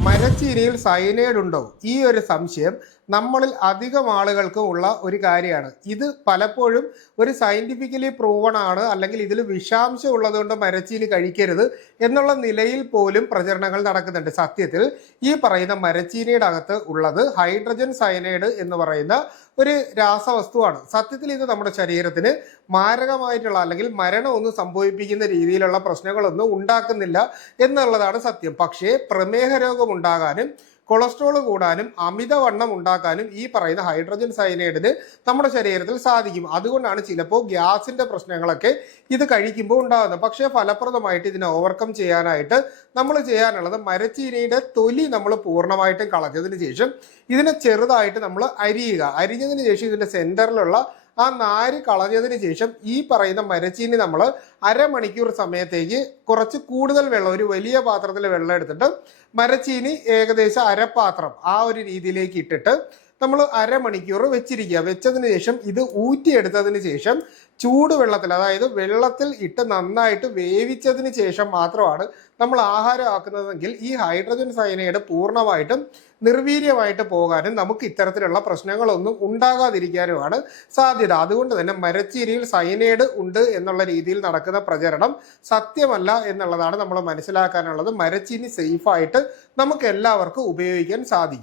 മരച്ചീനിയിൽ cyanide ഉണ്ടോ? ഈ ഒരു സംശയം നമ്മളിൽ അധികം ആളുകൾക്കും ഉള്ള ഒരു കാര്യമാണ്. ഇത് പലപ്പോഴും ഒരു സയന്റിഫിക്കലി പ്രൂവൺ ആണ്, അല്ലെങ്കിൽ ഇതിൽ വിഷാംശം ഉള്ളതുകൊണ്ട് മരച്ചീനി കഴിക്കരുത് എന്നുള്ള നിലയിൽ പോലും പ്രചരണങ്ങൾ നടക്കുന്നുണ്ട്. സത്യത്തിൽ ഈ പറയുന്ന മരച്ചീനിയുടെ അകത്ത് ഉള്ളത് ഹൈഡ്രജൻ സയനൈഡ് എന്ന് പറയുന്ന ഒരു രാസവസ്തുവാണ്. സത്യത്തിൽ ഇത് നമ്മുടെ ശരീരത്തിന് മാരകമായിട്ടുള്ള അല്ലെങ്കിൽ മരണമൊന്നും സംഭവിപ്പിക്കുന്ന രീതിയിലുള്ള പ്രശ്നങ്ങളൊന്നും ഉണ്ടാക്കുന്നില്ല എന്നുള്ളതാണ് സത്യം. പക്ഷേ പ്രമേഹ രോഗം ഉണ്ടാകാനും കൊളസ്ട്രോൾ കൂടാനും അമിതവണ്ണം ഉണ്ടാക്കാനും ഈ പറയുന്ന ഹൈഡ്രജൻ സയനൈഡിന് നമ്മുടെ ശരീരത്തിൽ സാധിക്കും. അതുകൊണ്ടാണ് ചിലപ്പോൾ ഗ്യാസിന്റെ പ്രശ്നങ്ങളൊക്കെ ഇത് കഴിക്കുമ്പോൾ ഉണ്ടാകുന്നത്. പക്ഷേ ഫലപ്രദമായിട്ട് ഇതിനെ ഓവർകം ചെയ്യാനായിട്ട് നമ്മൾ ചെയ്യാനുള്ളത് മരച്ചീനിയുടെ തൊലി നമ്മൾ പൂർണ്ണമായിട്ടും കളഞ്ഞതിന് ശേഷം ഇതിനെ ചെറുതായിട്ട് നമ്മൾ അരിഞ്ഞതിന് ശേഷം ഇതിന്റെ സെന്ററിലുള്ള ആ നാര് കളഞ്ഞതിന് ശേഷം ഈ പറയുന്ന മരച്ചീനി നമ്മൾ അരമണിക്കൂർ സമയത്തേക്ക് കുറച്ച് കൂടുതൽ വെള്ളം, ഒരു വലിയ പാത്രത്തിൽ വെള്ളം എടുത്തിട്ട് മരച്ചീനി ഏകദേശം അരപ്പാത്രം ആ ഒരു രീതിയിലേക്ക് ഇട്ടിട്ട് നമ്മൾ അരമണിക്കൂർ വെച്ചതിന് ശേഷം ഇത് ഊറ്റിയെടുത്തതിന് ശേഷം ചൂടുവെള്ളത്തിൽ, അതായത് വെള്ളത്തിൽ ഇട്ട് നന്നായിട്ട് വേവിച്ചതിന് ശേഷം മാത്രമാണ് നമ്മൾ ആഹാരം ആക്കുന്നതെങ്കിൽ ഈ ഹൈഡ്രജൻ സയനൈഡ് പൂർണ്ണമായിട്ടും നിർവീര്യമായിട്ട് പോകാനും നമുക്ക് ഇത്തരത്തിലുള്ള പ്രശ്നങ്ങളൊന്നും ഉണ്ടാകാതിരിക്കാനുമാണ് സാധ്യത. അതുകൊണ്ട് തന്നെ മരച്ചീനിയിൽ സയനൈഡ് ഉണ്ട് എന്നുള്ള രീതിയിൽ നടക്കുന്ന പ്രചരണം സത്യമല്ല എന്നുള്ളതാണ് നമ്മൾ മനസ്സിലാക്കാനുള്ളത്. മരച്ചീനി സേഫായിട്ട് നമുക്ക് എല്ലാവർക്കും ഉപയോഗിക്കാൻ സാധിക്കും.